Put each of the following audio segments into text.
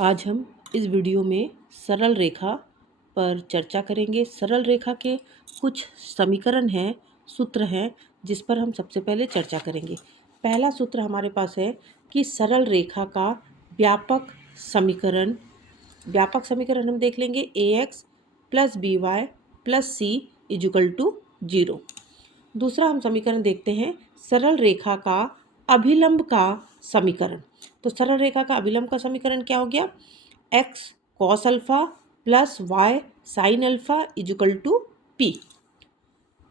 आज हम इस वीडियो में सरल रेखा पर चर्चा करेंगे। सरल रेखा के कुछ समीकरण हैं, सूत्र हैं, जिस पर हम सबसे पहले चर्चा करेंगे। पहला सूत्र हमारे पास है कि सरल रेखा का व्यापक समीकरण हम देख लेंगे ax plus B Y plus C equal to 0। दूसरा हम समीकरण देखते हैं सरल रेखा का अभिलंब का समीकरण। तो सरल रेखा का अभिलंब का समीकरण क्या हो गया? x cos alpha plus y sine alpha equal to p।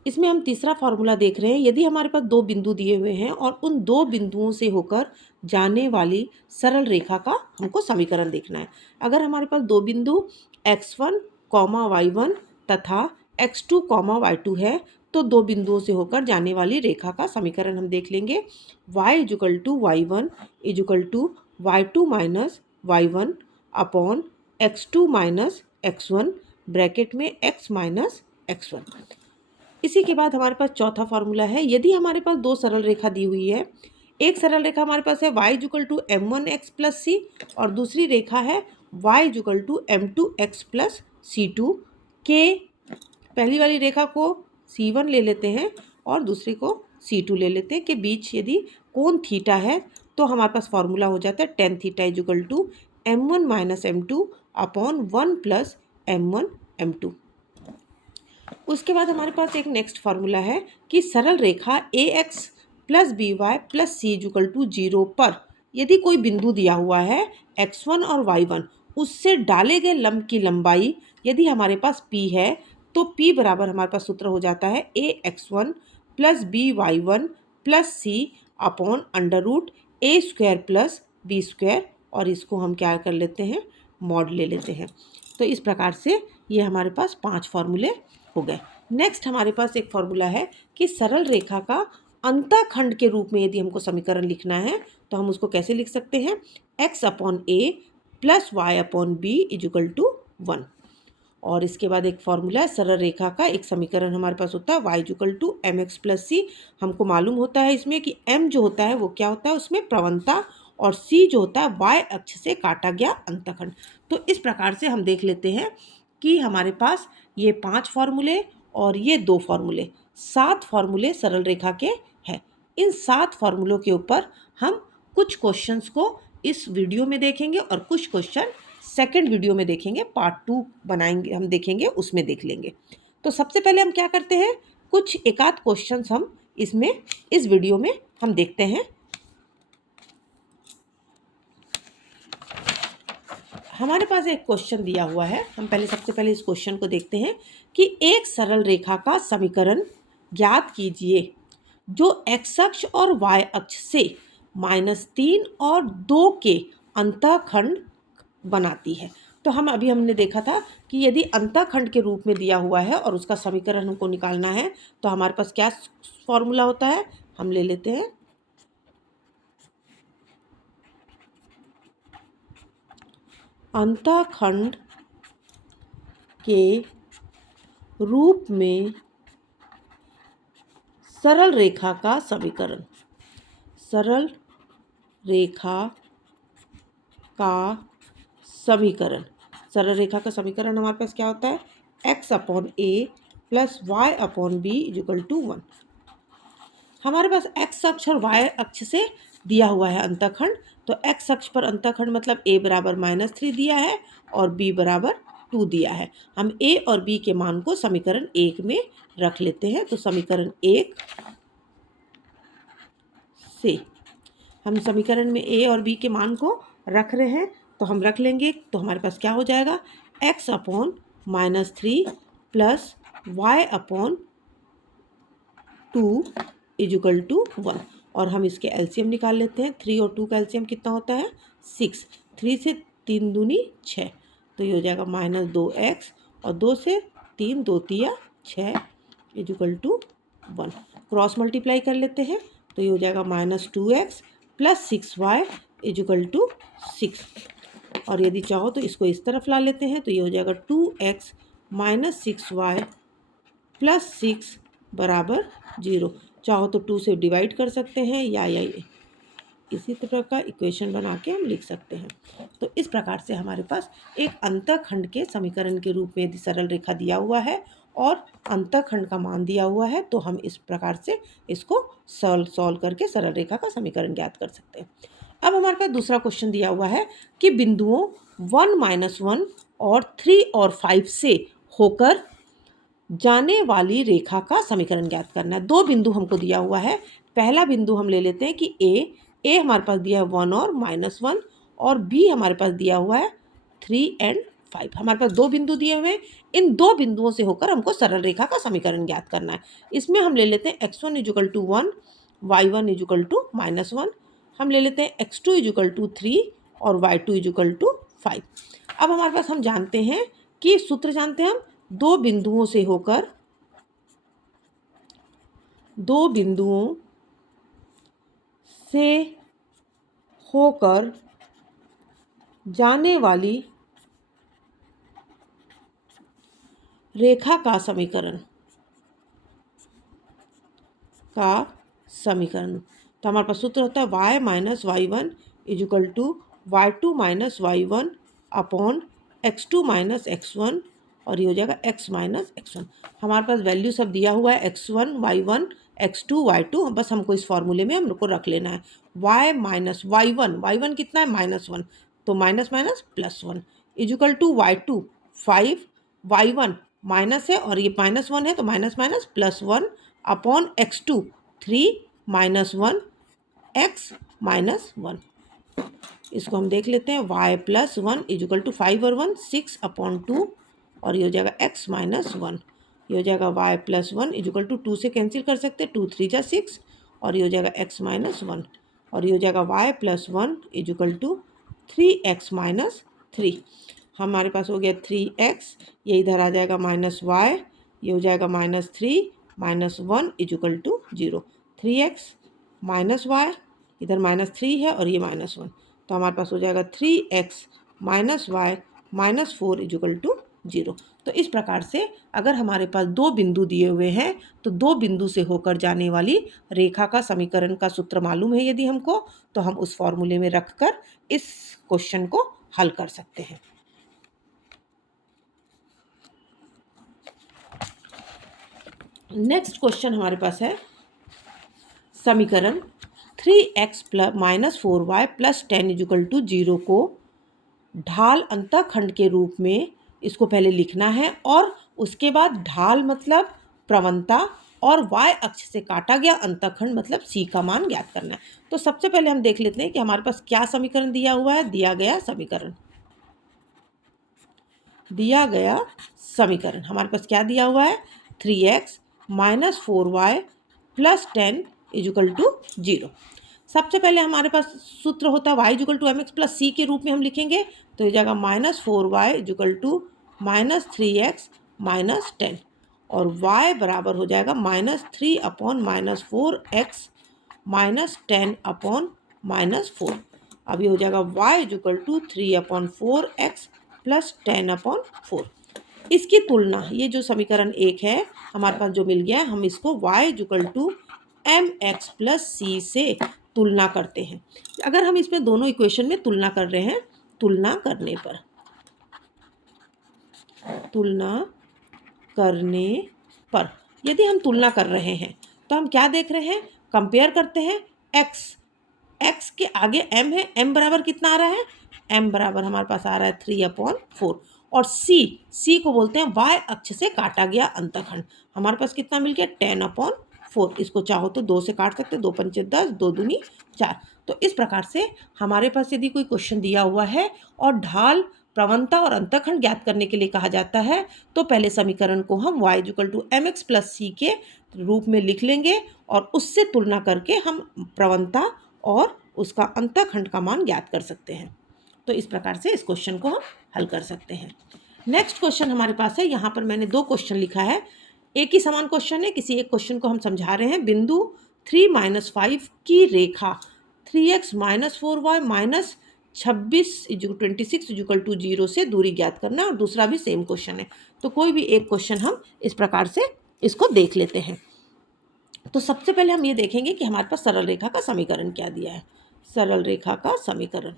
इसमें हम तीसरा फॉर्मूला देख रहे हैं। यदि हमारे पास दो बिंदु दिए हुए हैं और उन दो बिंदुओं से होकर जाने वाली सरल रेखा का हमको समीकरण देखना है। अगर हमारे पास दो बिंदु x1 y1 तथा x2 y2 है तो दो बिंदुओं से होकर जाने वाली रेखा का समीकरण हम देख लेंगे। y equal to y1 equal to y2 minus y1 upon x2 minus x1 bracket में x माइनस x1। इसी के बाद हमारे पास चौथा फॉर्मूला है। यदि हमारे पास दो सरल रेखा दी हुई है, एक सरल रेखा हमारे पास है y equal to m1x plus c और दूसरी रेखा है y equal to m2x plus c2 के पहली वाली रेखा को c1 ले लेते हैं और दूसरी को c2 ले लेते हैं, के बीच यदि कोण थीटा है तो हमारे पास फॉर्मूला हो जाता है tan theta equal to m1 minus m2 upon 1 plus m1 m2। उसके बाद हमारे पास एक नेक्स्ट फार्मूला है कि सरल रेखा ax plus B Y plus C equal to 0 पर यदि कोई बिंदु दिया हुआ है x1 और y1, उससे डाले गए लंब की लंबाई यदि हमारे पास p है तो p बराबर हमारे पास सूत्र हो जाता है ax1 प्लस बी वाई1 प्लस सी अपॉन अंडर रूट ए स्क्वायर प्लस बी स्क्वायर, और इसको हम क्या कर लेते हैं, मॉड ले लेते हैं। तो इस प्रकार से ये हमारे पास 5 फॉर्मूले हो गए। नेक्स्ट हमारे पास एक फॉर्मूला है कि सरल रेखा का अंतःखंड के रूप में यदि हमको समीकरण लिखना है तो हम उसको कैसे लिख सकते हैं, x upon A plus Y upon B equal to 1। और इसके बाद एक फॉर्मूला है सरल रेखा का एक समीकरण हमारे पास होता है y equal to m x plus c. हमको मालूम होता है इसमें कि m जो होता है वो क्या होता है, उसमें प्रवणता, और c जो होता है y अक्ष से काटा गया अंतःखंड। तो इस प्रकार से हम देख लेते हैं कि हमारे पास ये 5 फॉर्मूले और ये 2 फॉर्मूले, 7 फॉर्मूले सरल रेखा के हैं। इन 7 फॉर्मूलों के ऊपर हम कुछ क्वेश्चंस को इस वीडियो में देखेंगे और कुछ क्वेश्चन सेकंड वीडियो में देखेंगे, पार्ट 2 बनाएंगे, हम देखेंगे, उसमें देख लेंगे। तो सबसे पहले हम क्या करते हैं, कुछ एकाध क्वेश्चंस हम इसमें इस वीडियो में हम देखते हैं। हमारे पास एक क्वेश्चन दिया हुआ है, हम सबसे पहले इस क्वेश्चन को देखते हैं कि एक सरल रेखा का समीकरण ज्ञात कीजिए जो x अक्ष और y अक्ष से -3 और 2 के अंतःखंड बनाती है। तो हमने देखा था कि यदि अंतःखंड के रूप में दिया हुआ है और उसका समीकरण हमको निकालना है तो हमारे पास क्या फॉर्मूला होता है, हम ले लेते हैं अंतःखंड के रूप में सरल रेखा का समीकरण। सरल रेखा का समीकरण, सरल रेखा का समीकरण हमारे पास क्या होता है, x upon A plus Y upon B equal to 1। हमारे पास x अक्ष और y अक्ष से दिया हुआ है अंतःखंड, तो x अक्ष पर अंतःखंड मतलब a बराबर -3 दिया है और b बराबर 2 दिया है। हम a और b के मान को समीकरण 1 में रख लेते हैं। तो समीकरण 1 से हम समीकरण में a और b के मान को रख रहे हैं, तो हम रख लेंगे। तो हमारे पास क्या हो जाएगा, x upon -3 plus y upon 2 equal to 1, और हम इसके एलसीएम निकाल लेते हैं। 3 और 2 का एलसीएम कितना होता है, 6। 3 से 3 दूनी 6, तो ये हो जाएगा -2x, और 2 से 3 2 तिया 6 इजुकल टू 1। क्रॉस मल्टीप्लाई कर लेते हैं तो ये हो जाएगा -2x plus 6y equal to 6, और यदि चाहो तो इसको इस तरफ ला लेते हैं तो ये हो जाएगा 2x माइनस 6y प्लस 6 बराबर 0। चाहो तो 2 से डिवाइड कर सकते हैं या ये। इसी तरह का इक्वेशन बना के हम लिख सकते हैं। तो इस प्रकार से हमारे पास एक अंतःखंड के समीकरण के रूप में यदि सरल रेखा दिया हुआ है और अंतःखंड का मान दिया हुआ है तो हम इस प्रकार से इसको सॉल्व करके सरल रेखा का समीकरण ज्ञात कर सकते हैं। अब हमारे पास दूसरा क्वेश्चन दिया हुआ है कि बिंदुओं 1 और 3 और 5 से होकर जाने वाली रेखा का समीकरण ज्ञात करना है। दो बिंदु हमको दिया हुआ है। पहला बिंदु हम ले लेते हैं कि ए हमारे पास दिया है 1 और -1 और बी हमारे पास दिया हुआ है 3 एंड 5। हमारे पास दो बिंदु दिए हुए हैं। इन दो बिंदुओं से होकर हमको सरल रेखा का समीकरण ज्ञात करना है। इसमें हम ले लेते हैं x1 = 1, y1 = -1। हम ले लेते हैं x2 = 3 और y2 = 5। अब हमारे पास हम जानते हैं कि सूत्र जानते हैं हम दो बिंदुओं से होकर जाने वाली रेखा का समीकरण तो हमारे पास सूत्र होता है y - y1 = y2 - y1 upon x2 - x1 और ये हो जाएगा x - x1। हमारे पास वैल्यू सब दिया हुआ है x1 y1 x2 y2। बस हमको इस फॉर्मूले में हमको रख लेना है। y - y1 कितना है -1 तो minus minus +1 = y2 5 y1 minus है और ये -1 है तो minus minus +1 upon x2 3 -1 x -1। इसको हम देख लेते हैं y + 1 = 5 और 1 6/2 और ये हो जाएगा x - 1। ये हो जाएगा y + 1 = 2 से कैंसिल कर सकते हैं 2 3 जा 6 और ये हो जाएगा x - 1 और ये हो जाएगा y + 1 = 3x - 3। हमारे पास हो गया 3x, ये इधर आ जाएगा -y, ये हो जाएगा -3 -1 = 0। 3x -y इधर -3 है और ये -1 तो हमारे पास हो जाएगा 3x - y -4 = 0। तो इस प्रकार से अगर हमारे पास दो बिंदु दिए हुए हैं तो दो बिंदु से होकर जाने वाली रेखा का समीकरण का सूत्र मालूम है यदि हमको, तो हम उस फॉर्मूले में रखकर इस क्वेश्चन को हल कर सकते हैं। नेक्स्ट क्वेश्चन हमारे पास है समीकरण 3x - 4y + 10 = 0 को ढाल अंतःखंड के रूप में इसको पहले लिखना है और उसके बाद ढाल मतलब प्रवणता और y अक्ष से काटा गया अंतःखंड मतलब c का मान ज्ञात करना है। तो सबसे पहले हम देख लेते हैं कि हमारे पास क्या समीकरण दिया हुआ है। दिया गया समीकरण हमारे पास क्या दिया हुआ है 3x - 4y + 10 = 0। सबसे पहले हमारे पास सूत्र होता है y = mx + c के रूप में हम लिखेंगे तो ये जाएगा -4y = -3x - 10 और y बराबर हो जाएगा -3/-4x - 10/-4। अब ये हो जाएगा y = 3/4x + 10/4। इसकी तुलना ये जो समीकरण 1 है हमारे पास जो मिल गया है हम इसको y = mx + c से तुलना करते हैं। अगर हम इसमें दोनों इक्वेशन में तुलना कर रहे हैं, तुलना करने पर यदि हम तुलना कर रहे हैं तो हम क्या देख रहे हैं, कंपेयर करते हैं x के आगे m है, m बराबर कितना आ रहा है, m बराबर हमारे पास आ रहा है 3/4 और c को बोलते हैं y अक्ष से काटा गया अंतःखंड। हमारे पास कितना मिल गया 10/4। इसको चाहो तो 2 से काट सकते, 2 पंचे 10, 2 दूनी 4। तो इस प्रकार से हमारे पास यदि कोई क्वेश्चन दिया हुआ है और ढाल प्रवणता और अंतःखंड ज्ञात करने के लिए कहा जाता है तो पहले समीकरण को हम y = mx + c के रूप में लिख लेंगे और उससे तुलना करके हम प्रवणता और उसका अंतःखंड का मान ज्ञात कर सकते हैं। तो इस प्रकार से इस क्वेश्चन को हम हल कर सकते हैं। नेक्स्ट क्वेश्चन हमारे पास है, यहाँ पर मैंने दो क्वेश्चन लिखा है, एक ही समान क्वेश्चन है, किसी एक क्वेश्चन को हम समझा रहे हैं। बिंदु 3 - 5 की रेखा 3x - 4y - 26 26 = 0 से दूरी ज्ञात करना और दूसरा भी सेम क्वेश्चन है। तो कोई भी एक क्वेश्चन हम इस प्रकार से इसको देख लेते हैं। तो सबसे पहले हम ये देखेंगे कि हमारे पास सरल रेखा का समीकरण क्या दिया है। सरल रेखा का समीकरण।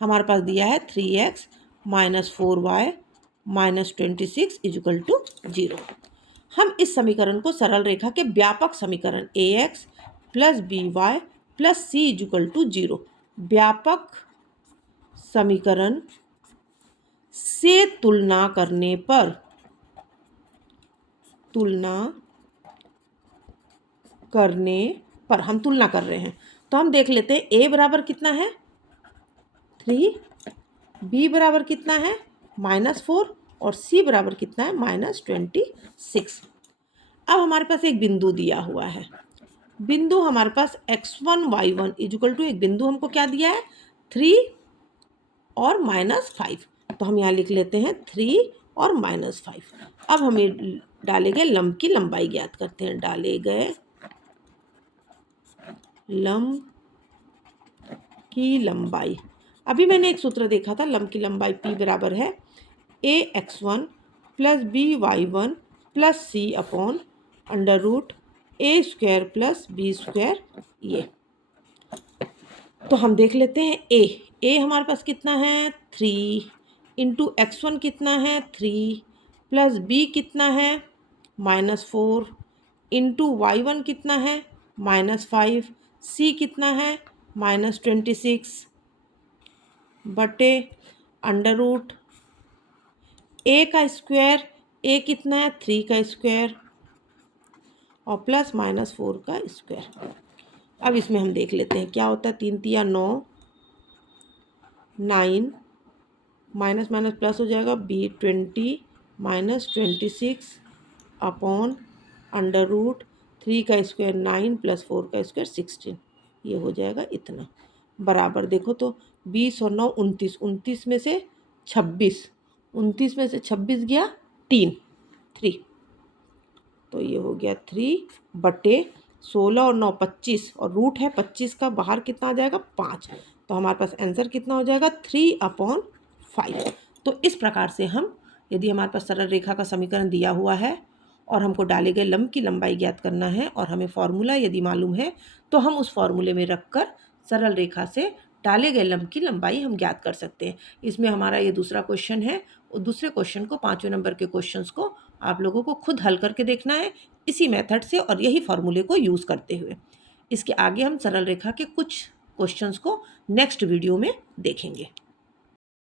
हमारे पास दिया है 3x minus 4y minus 26 equal to 0। हम इस समीकरण को सरल रेखा के व्यापक समीकरण ax plus by plus c equal to 0 व्यापक समीकरण से तुलना करने पर हम तुलना कर रहे हैं, तो हम देख लेते हैं a बराबर कितना है 3, b बराबर कितना है -4 और c बराबर कितना है -26। अब हमारे पास एक बिंदु दिया हुआ है, बिंदु हमारे पास x1 y1 इजुकल टू एक बिंदु हमको क्या दिया है 3 और -5, तो हम यहाँ लिख लेते हैं 3 और -5। अब हमें डाले गए लंब की लंबाई ज्ञात करते हैं। डाले गए लंब की लंबाई, अभी मैंने एक सूत्र देखा था, लंब की लंबाई P बराबर है ax1 plus by1 plus c upon under root a square plus b square. ये तो हम देख लेते हैं a हमारे पास कितना है 3 इंटू x1 कितना है 3 प्लस b कितना है -4 इंटू y1 कितना है -5, c कितना है -26 बटे अंडर रूट a का स्क्वायर, a कितना है 3 का स्क्वायर और प्लस -4 का स्क्वायर। अब इसमें हम देख लेते हैं क्या होता है, 3 तिया 9, 9 माइनस माइनस प्लस हो जाएगा b 20 -26 अपॉन अंडर रूट 3 का स्क्वायर 9 प्लस 4 का स्क्वायर 16, ये हो जाएगा इतना बराबर। देखो तो 20 और 9 29, 29 में से 26, 29 में से 26 गया 3, तो ये हो गया 3 बटे 16 और 9 25 और रूट है 25 का, बाहर कितना आ जाएगा 5, तो हमारे पास आंसर कितना हो जाएगा 3/5। तो इस प्रकार से हम, यदि हमारे पास सरल रेखा का समीकरण दिया हुआ है और हमको डाले गए लंब की लंबाई ज्ञात करना है और हमें फॉर्मूला यदि मालूम है, तो हम उस फॉर्मूले में रखकर सरल रेखा से डाले गए लंब की लंबाई हम ज्ञात कर सकते हैं। इसमें हमारा ये दूसरा क्वेश्चन है, और दूसरे क्वेश्चन को 5वें नंबर के क्वेश्चंस को आप लोगों को खुद हल करके देखना है इसी मेथड से और यही फॉर्मूले को यूज़ करते हुए। इसके आगे हम सरल रेखा के कुछ क्वेश्चंस को नेक्स्ट वीडियो में देखेंगे।